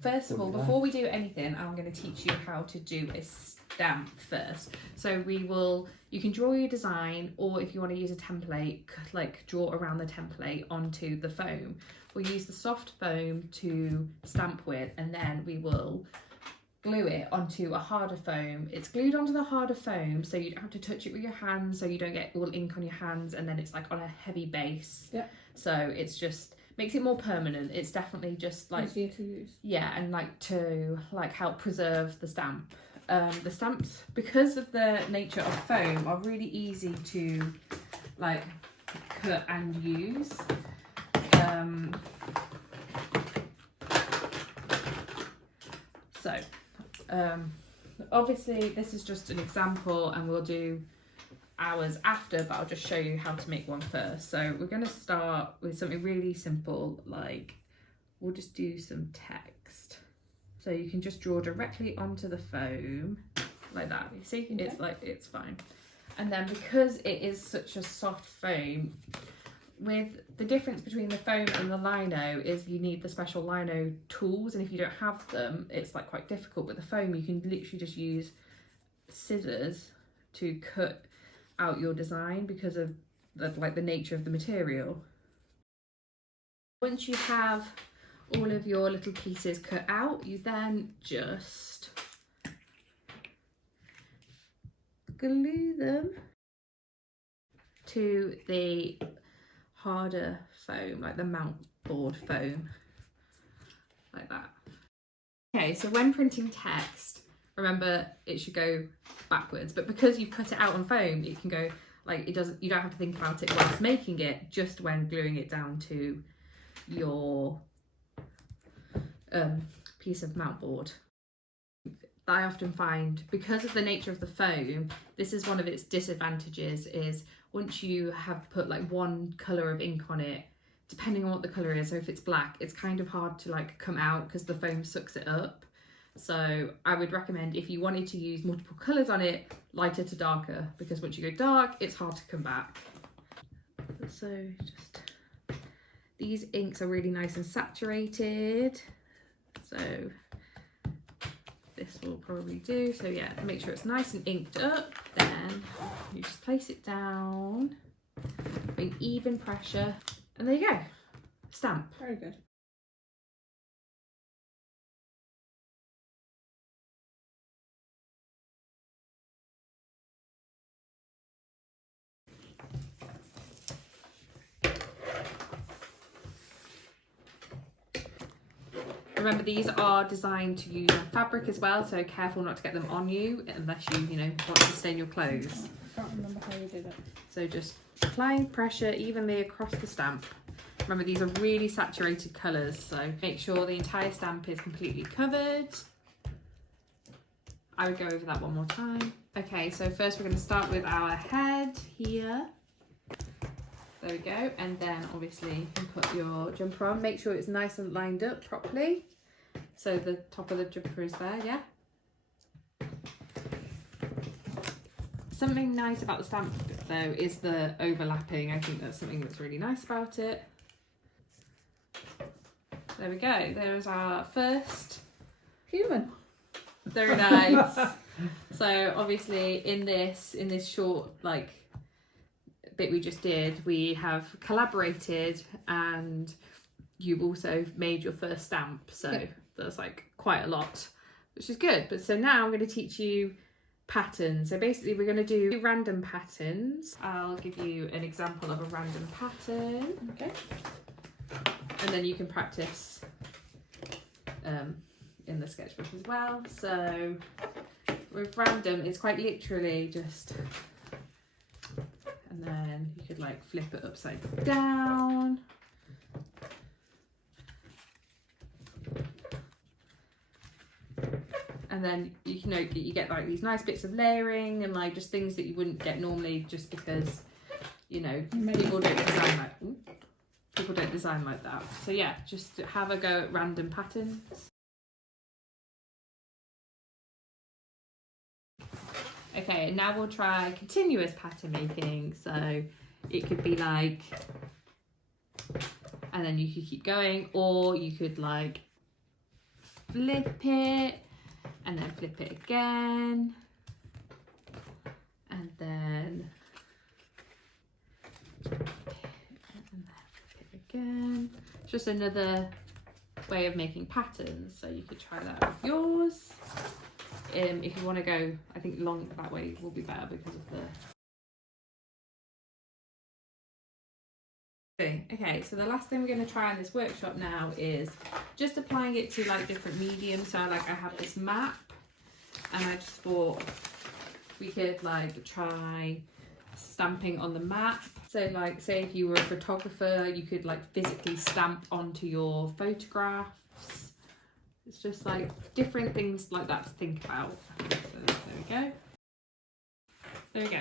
first of all, before we do anything, I'm going to teach you how to do a stamp first. So you can draw your design, or if you want to use a template, like draw around the template onto the foam. We'll use the soft foam to stamp with, and then we will glue it onto a harder foam. It's glued onto the harder foam, so you don't have to touch it with your hands, so you don't get all ink on your hands, and then it's like on a heavy base. Yeah. So it's just makes it more permanent. It's definitely just like easier to use. Yeah, and like to like help preserve the stamp. The stamps, because of the nature of foam, are really easy to like cut and use. Obviously this is just an example, and we'll do ours after, but I'll just show you how to make one first. So we're going to start with something really simple, like we'll just do some text. So you can just draw directly onto the foam like that. You see, okay. It's fine. And then because it is such a soft foam, with the difference between the foam and the lino is you need the special lino tools, and if you don't have them, it's like quite difficult. With the foam, you can literally just use scissors to cut out your design because of the nature of the material. Once you have all of your little pieces cut out, you then just glue them to the harder foam, like the mount board foam, like that. Okay, so when printing text, remember it should go backwards, but because you've cut it out on foam, it can go like you don't have to think about it whilst making it, just when gluing it down to your piece of mount board. I often find, because of the nature of the foam, this is one of its disadvantages, is once you have put like one colour of ink on it, depending on what the colour is, so if it's black, it's kind of hard to like come out because the foam sucks it up. So I would recommend, if you wanted to use multiple colours on it, lighter to darker, because once you go dark, it's hard to come back. So just, these inks are really nice and saturated, so this will probably do. So yeah, make sure it's nice and inked up, then you just place it down, bring even pressure, and there you go, stamp. Very good. Remember, these are designed to use on fabric as well, so careful not to get them on you unless you want to stain your clothes. I can't remember how you did it. So just applying pressure evenly across the stamp. Remember, these are really saturated colours, so make sure the entire stamp is completely covered. I would go over that one more time. Okay, so first we're going to start with our head here. There we go, and then obviously you can put your jumper on. Make sure it's nice and lined up properly. So the top of the jumper is there, yeah? Something nice about the stamp though is the overlapping. I think that's something that's really nice about it. There we go, there's our first human. Very nice. So obviously in this short like bit we just did, we have collaborated, and you've also made your first stamp, so yeah, there's like quite a lot, which is good. But so now I'm going to teach you patterns. So basically we're going to do random patterns. I'll give you an example of a random pattern, okay, and then you can practice in the sketchbook as well. So with random, it's quite literally just, and then you could like flip it upside down. And then you get like these nice bits of layering and like just things that you wouldn't get normally, just because people don't design like that. So yeah, just have a go at random patterns. Okay, and now we'll try continuous pattern making. So it could be like, and then you could keep going, or you could like flip it, and then flip it again, and then flip it again. It's just another way of making patterns, so you could try that with yours. If you want to go, I think long that way will be better because of the... Okay, so the last thing we're going to try in this workshop now is just applying it to like different mediums. So like I have this map, and I just thought we could like try stamping on the map. So like say if you were a photographer, you could like physically stamp onto your photographs. It's just like different things like that to think about. So there we go. There we go.